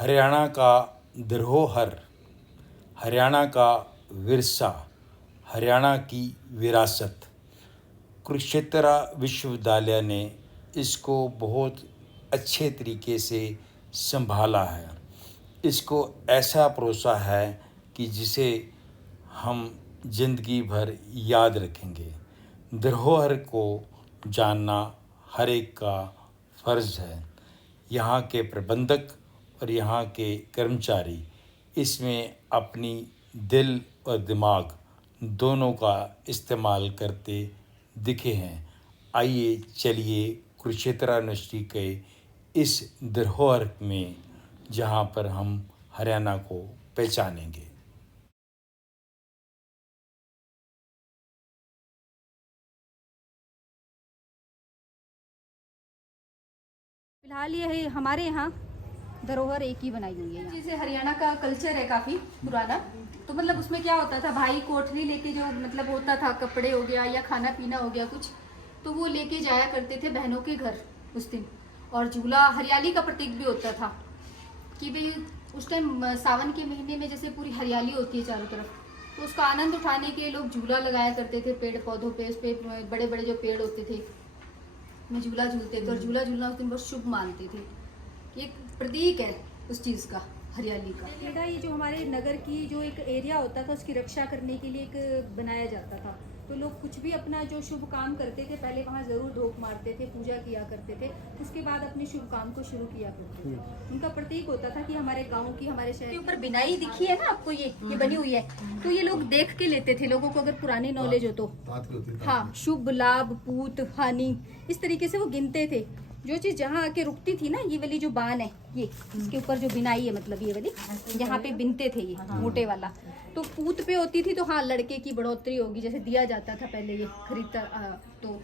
हरियाणा का धरोहर, हरियाणा का विरसा, हरियाणा की विरासत। कुरुक्षेत्र विश्वविद्यालय ने इसको बहुत अच्छे तरीके से संभाला है। इसको ऐसा परोसा है कि जिसे हम जिंदगी भर याद रखेंगे। धरोहर को जानना हर एक का फर्ज है। यहाँ के प्रबंधक और यहाँ के कर्मचारी इसमें अपनी दिल और दिमाग दोनों का इस्तेमाल करते दिखे हैं। आइए चलिए कुरुक्षेत्र यूनिवर्सिटी के इस धरोहर में जहाँ पर हम हरियाणा को पहचानेंगे। फिलहाल ये है हमारे यहाँ धरोहर एक ही बनाई हुई है। जैसे हरियाणा का कल्चर है काफ़ी पुराना, तो मतलब उसमें क्या होता था, भाई कोठरी लेके जो मतलब होता था, कपड़े हो गया या खाना पीना हो गया कुछ, तो वो लेके जाया करते थे बहनों के घर उस दिन। और झूला हरियाली का प्रतीक भी होता था कि भाई उस टाइम सावन के महीने में जैसे पूरी हरियाली होती है चारों तरफ, तो उसका आनंद उठाने के लिए लोग झूला लगाया करते थे पेड़ पौधों पे। उस पर बड़े बड़े जो पेड़ होते थे में झूला झूलते थे, और झूला झूलना उस दिन बहुत शुभ मानते थे। ये एक प्रतीक है उस चीज़ का, हरियाली का। बेटा ये जो हमारे नगर की जो एक एरिया होता था उसकी रक्षा करने के लिए एक बनाया जाता था। तो लोग कुछ भी अपना जो शुभ काम करते थे पहले वहाँ ज़रूर ढोक मारते थे, पूजा किया करते थे, उसके बाद अपने शुभ काम को शुरू किया करते थे। उनका प्रतीक होता था कि हमारे गाँव की, हमारे शहर के ऊपर बिनाई दिखी है ना आपको, ये बनी हुई है, तो ये लोग देख के लेते थे। लोगों को अगर पुरानी नॉलेज हो तो हाँ, शुभ लाभ पूत हानि इस तरीके से वो गिनते थे। जो चीज़ जहाँ आके रुकती थी ना, ये वाली जो बान है, ये इसके ऊपर जो बिनाई है, मतलब ये वाली यहाँ पे बिनते थे, ये मोटे वाला। तो पूत पे होती थी तो हाँ, लड़के की बढ़ोतरी होगी, जैसे दिया जाता था पहले ये खरीदता, तो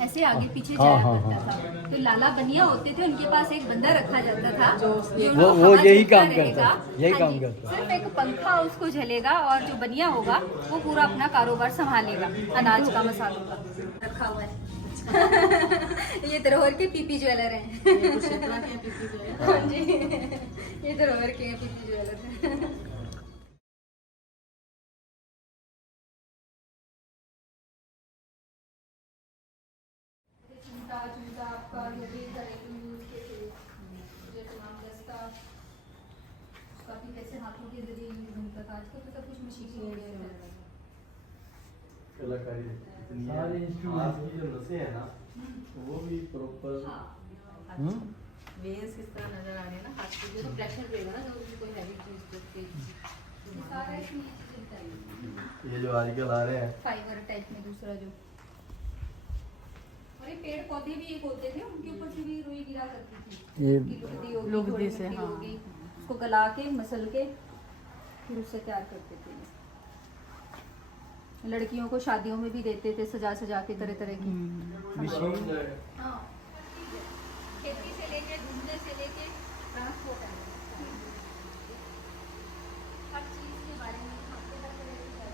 ऐसे आगे पीछे जाया करता था। तो लाला बनिया होते थे, उनके पास एक बंदा रखा जाता था जो वो यही काम रहेगा, करता, यही काम करता। सिर्फ एक पंखा उसको झलेगा और जो बनिया होगा वो पूरा अपना कारोबार संभालेगा, अनाज का, मसालों का। रखा हुआ है ये धरोहर के पीपी ज्वेलर हैं। हाँ जी, ये धरोहर के पीपी ज्वेलर हैं। जूता आपका यदि घरेलू यूज के थे, जो तमाम दस्ता काफी कैसे हाथों के जरिए यूज होता था। आजकल तो सब कुछ मशीनी हो गया है। कलाकारी इतनी है, हाथ की जो नसें हैं ना वो भी प्रॉपर। वेव्स किस तरह नजर आ रही है ना, हाथ की जो प्रेशर रहेगा ना, जो कोई हैवी चीज पे सारा इसमें चलता है। ये जो आजकल आ रहे हैं फाइबर टाइप में दूसरा जो, और ये पेड़ पौधे भी एक होते थे, उनके ऊपर से भी रुई गिरा करती थी। ये लुगदी से, हाँ, उसको गला के मसल के फिर उससे तैयार करते थे। लड़कियों को शादियों में भी देते थे सजा सजा के तरह तरह की। हाँ, खेती से लेके घूमने से लेके ट्रांसपोर्ट है, हर चीज के बारे में आपको पता रहेगा।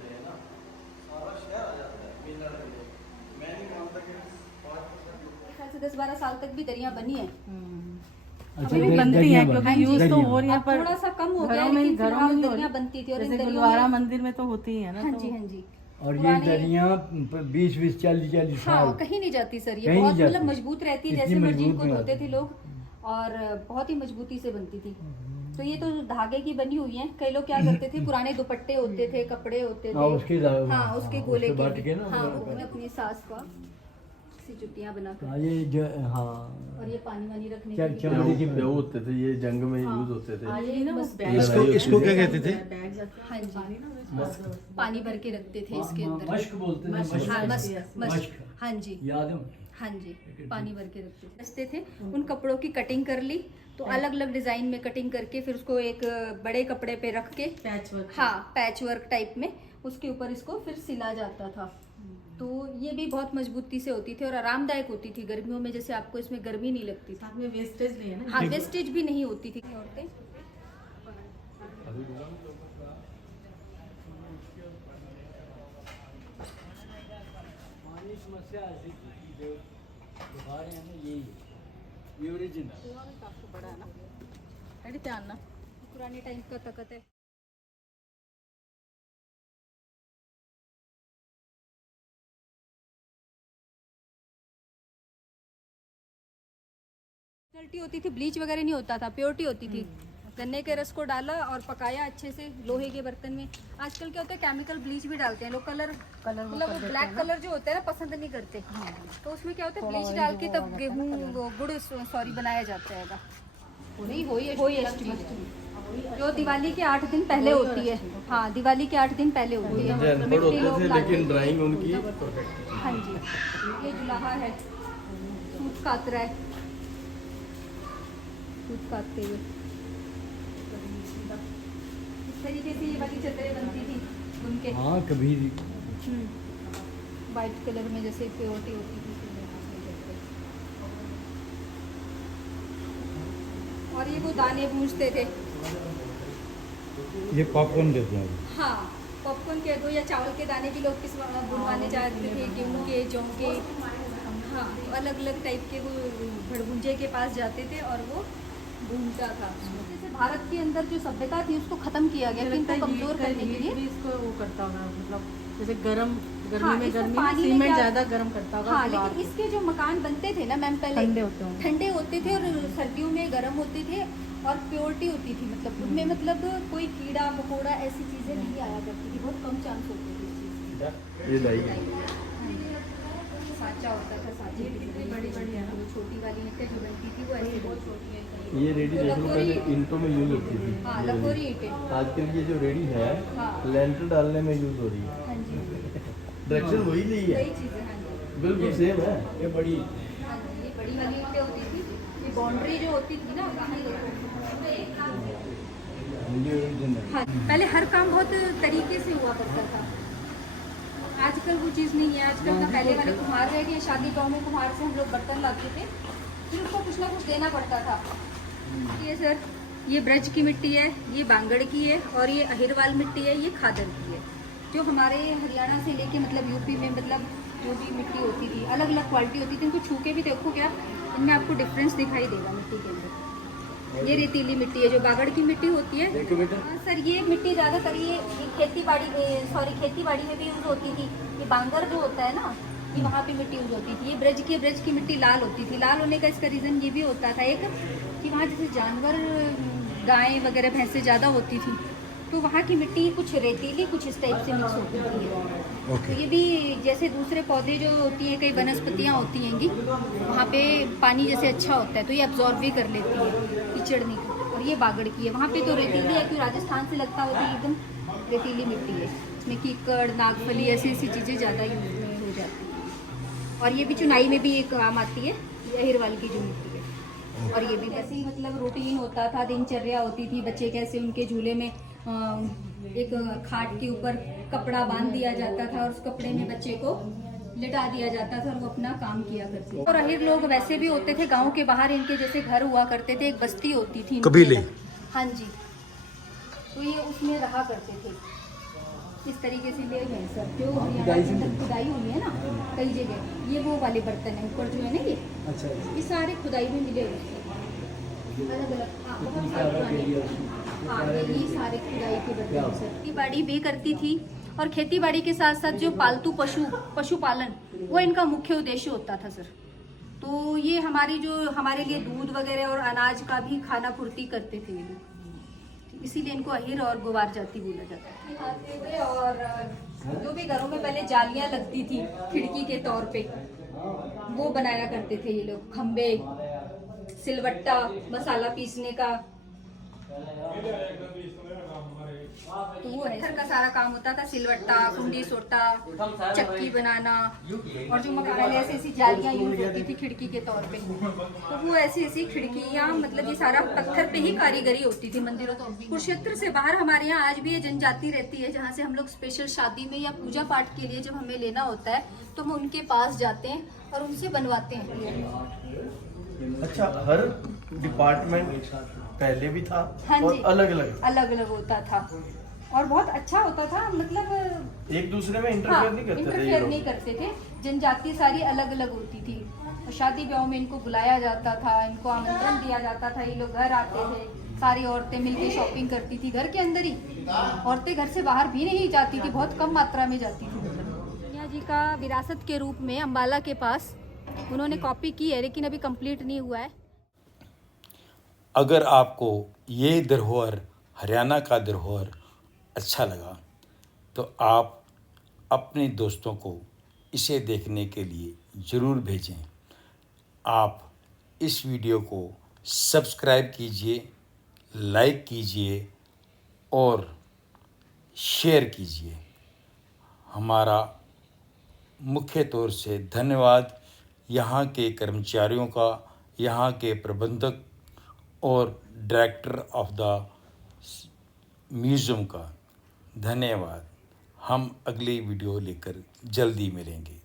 सारा शहर आ जाता है मेला लगने। मैं नहीं मानता कि 5% 10-12 साल तक भी दरिया बनी है। अभी भी बनती है, क्योंकि यूज तो हो रही है, पर थोड़ा सा कम हो गया, घरों में लेकिन घरों में दरिया बनती थी। और इन जैसे दरियों गुरुद्वारा में, मंदिर में तो होती ही है ना। हाँ तो जी, हाँ जी, और ये पुराने- दरिया 20-20, 40-40 हाँ, साल कहीं नहीं जाती सर, ये कहीं बहुत नहीं मतलब जाती। मजबूत रहती, इतनी जैसे मस्जिद मजबूत को नहीं धोते आती। थे लोग, और बहुत ही मजबूती से बनती थी। तो ये तो धागे की बनी हुई है। कई लोग क्या करते थे, पुराने दुपट्टे होते थे, कपड़े होते हाँ, थे, उसके हाँ, उसके गोले उसके बांट के ना, हाँ, वो वो अपनी सास को सी जुतियां बनाकर, हाँ, ये जो हाँ और ये पानी वानी रखने चल- के चल- लिए। चमड़े की बेहू होते थे, ये जंग में हाँ। यूज होते थे। हाँ, ये ये ना बस बैग, इसको क्या कहते थे? बैग जाते हाँ जी, पानी ना, पानी भर के रखते थे इसके अंदर। मश्क बोलते थे, मश्क, हाँ, मश्क। मस्क, मश्क। मस्क, हाँ जी, याद है? हाँ जी, पानी भर के रखते थे। उन कपड़ों की कटिंग कर ली, तो अलग अलग डिजाइन में कटिंग करके फिर उसको एक बड़े कपड़े पे रख के, पैच वर्क। हाँ, पैच वर्क टाइप में, उसके ऊपर इसको फिर सिला जाता था। तो ये भी बहुत मजबूती से होती थी और आरामदायक होती थी। गर्मियों में जैसे आपको इसमें गर्मी नहीं लगती थी, साथ में वेस्टेज नहीं है ना। हाँ, वेस्टेज भी नहीं होती थी। औरतें सबसे ऐसी जो दिखा रहे हैं ना यही है, ये ओरिजिनल। काफी बड़ा है ना, रेडी ध्यान ना। पुराने टाइम का तखत है। क्वालिटी होती थी, ब्लीच वगैरह नहीं होता था, प्योरिटी होती थी। गन्ने के रस को डाला और पकाया अच्छे से लोहे के बर्तन में। आजकल क्या होता है, केमिकल ब्लीच भी डालते हैं लोग, कलर मतलब ब्लैक कलर जो होता है ना पसंद नहीं करते, तो उसमें क्या होता है ब्लीच डाल के तब गेहूँ गुड़ सॉरी बनाया जाता है। जो दिवाली के 8 दिन पहले होती है। हाँ, दिवाली के 8 दिन पहले होती है। मिट्टी लोग लाते लेकिन हैं। ड्राइंग उनकी परफेक्ट। हाँ जी, ये जुलाहा है, सूत कात रहा है, सूत काटते हुए इस तरीके से ये वाली चद्दरें बनती थी उनके। हाँ कभी वाइट कलर में जैसे प्योरिटी होती थी। और ये वो दाने भूंजते थे। ये पॉपकॉर्न देते हैं। हाँ, पॉपकॉर्न कह दो या चावल के दाने भी लोग बुनवाने जाते थे, गेहूँ के, जौ के। हाँ, तो अलग अलग टाइप के वो भड़भुंजे के पास जाते थे और वो भूनता था। जैसे भारत के अंदर जो सभ्यता थी उसको खत्म किया गया, इनको कमजोर करने के लिए। इसको वो करता होगा, मतलब जैसे गर्मी हाँ, में इसको गर्मी पानी में में सीमेंट क्या- ज्यादा गर्म करता होगा। हाँ, दीवार लेकिन को। इसके जो मकान बनते थे ना मैम पहले ठंडे होते होंगे। ठंडे होते थे और सर्दियों में गर्म होते थे और प्योरिटी होती थी, मतलब उनमें मतलब कोई कीड़ा मकोड़ा ऐसी चीजें नहीं आया करती थी, बहुत कम चांस होते थे इस चीज ये लाई के। साँचा होता था, साँचे कितनी बड़ी बड़ी है ना, वो छोटी वाली ईंटें जो बनती थी वो ऐसी बहुत छोटी है। ये रेडी देख लो, पहले ईंटों में यूज होती थी। हाँ, लकोरी ईंटें। आजकल ये जो रेडी है हाँ। लेंटर डालने में यूज हो रही है। हाँ जी, डायरेक्शन वही ली है, वही चीजें। हाँ जी, बिल्कुल सेम है। ये बड़ी हाँ जी, ये बड़ी वाली ईंटें होती थी। ये बाउंड्री जो होती थी ना वहाँ ये ओरिजिनल। हाँ, पहले हर काम बहुत तरीके से हुआ करता था, आजकल वो चीज़ नहीं है। आजकल का पहले वाले कुम्हार रह गए, शादी गाँव में कुम्हार से हम लोग बर्तन लाते थे, फिर उसको कुछ ना कुछ देना पड़ता था। ये सर, ये ब्रज की मिट्टी है, ये बांगड़ की है और ये अहिरवाल मिट्टी है, ये खादर की है। जो हमारे हरियाणा से लेके मतलब यूपी में मतलब जो भी मिट्टी होती थी अलग अलग क्वालिटी होती थी, इनको छू के भी देखो क्या इनमें आपको डिफरेंस दिखाई देगा मिट्टी के अंदर। ये रेतीली मिट्टी है जो बागड़ की मिट्टी होती है। हाँ सर, ये मिट्टी ज़्यादातर ये खेती बाड़ी में भी यूज़ होती थी। ये बांगर जो होता है ना, ये वहाँ पे मिट्टी यूज़ होती थी। ये ब्रज की मिट्टी लाल होती थी। लाल होने का इसका रीज़न ये भी होता था एक कि वहाँ जैसे जानवर गाय वगैरह भैंसें ज़्यादा होती थी, तो वहाँ की मिट्टी कुछ रेतीली कुछ इस टाइप से मिक्स होती थी। तो ये भी जैसे दूसरे पौधे जो होती हैं, कई वनस्पतियाँ होती हैंगी, वहाँ पे पानी जैसे अच्छा होता है तो ये अब्जॉर्ब भी कर लेती है, कीचड़ नहीं करती। और ये बागड़ की है, वहाँ पे तो रेतीली है, क्योंकि राजस्थान से लगता होता है एकदम रेतीली मिट्टी है। इसमें कीकड़, नागफली ऐसी ऐसी चीज़ें ज़्यादा यूज में हो जाती हैं। और ये भी चुनाई में भी एक काम आती है, ये अहिरवाल की जो मिट्टी है। और ये भी ऐसे ही मतलब रूटीन होता था, दिनचर्या होती थी। बच्चे कैसे उनके झूले में एक खाट के ऊपर कपड़ा बांध दिया जाता था और उस कपड़े में बच्चे को लिटा दिया जाता था और वो अपना काम किया करते थे। और अहिर लोग वैसे भी होते थे, गांव के बाहर इनके जैसे घर हुआ करते थे, एक बस्ती होती थी कबीले। हाँ जी, तो ये उसमें रहा करते थे। इस तरीके से ले हैं सर, जो हरियाणा के अंदर खुदाई हुई है ना कई जगह, ये वो वाले बर्तन है ऊपर जो है ना, ये सारे खुदाई में मिले हुए हैं अलग अलग। हाँ, बहुत सारे पुराने। हाँ, ये सारे खुदाई के बर्तन सर। खेती बाड़ी भी करती थी और खेती बाड़ी के साथ साथ जो पालतू पशुपालन वो इनका मुख्य उद्देश्य होता था सर। तो ये हमारे लिए दूध वगैरह और अनाज का भी खाना पूर्ति करते थे ये लोग, इसीलिए इनको अहिर और गुवार जाति बोला जाता है। और जो भी घरों में पहले जालियां लगती थी खिड़की के तौर पे, वो बनाया करते थे ये लोग। खम्बे, सिलवट्टा, मसाला पीसने का, तो वो पत्थर का सारा काम होता था। सिलवट्टा, कुंडी सोटा, चक्की बनाना, और जो मकान ऐसी ऐसी जालियां यूज होती थी खिड़की के तौर पे, तो वो ऐसी ऐसी खिड़कियां, मतलब ये सारा पत्थर पे ही कारीगरी होती थी मंदिरों। तो कुरुक्षेत्र से बाहर हमारे यहाँ आज भी ये जनजाति रहती है, जहाँ से हम लोग स्पेशल शादी में या पूजा पाठ के लिए जब हमें लेना होता है तो हम उनके पास जाते हैं और उनसे बनवाते हैं। अच्छा, हर डिपार्टमेंट पहले भी था हाँ और जी, अलग अलग अलग अलग होता था। और बहुत अच्छा होता था, मतलब एक दूसरे में हाँ, इंटरफेयर नहीं करते थे ये इंटरफेयर लोग। नहीं करते थे। जनजाति सारी अलग अलग होती थी, और शादी ब्याह में इनको बुलाया जाता था, इनको आमंत्रण दिया जाता था, ये लोग घर आते थे, सारी औरतें मिलके शॉपिंग करती थी घर के अंदर ही। औरतें घर से बाहर भी नहीं जाती थी, बहुत कम मात्रा में जाती थी। मियाँ जी का विरासत के रूप में अम्बाला के पास उन्होंने कॉपी की है, लेकिन अभी कंप्लीट नहीं हुआ है। अगर आपको ये धरोहर, हरियाणा का धरोहर अच्छा लगा तो आप अपने दोस्तों को इसे देखने के लिए ज़रूर भेजें। आप इस वीडियो को सब्सक्राइब कीजिए, लाइक कीजिए और शेयर कीजिए। हमारा मुख्य तौर से धन्यवाद यहाँ के कर्मचारियों का, यहाँ के प्रबंधक और डायरेक्टर ऑफ द म्यूज़ियम का। धन्यवाद। हम अगली वीडियो लेकर जल्दी मिलेंगे।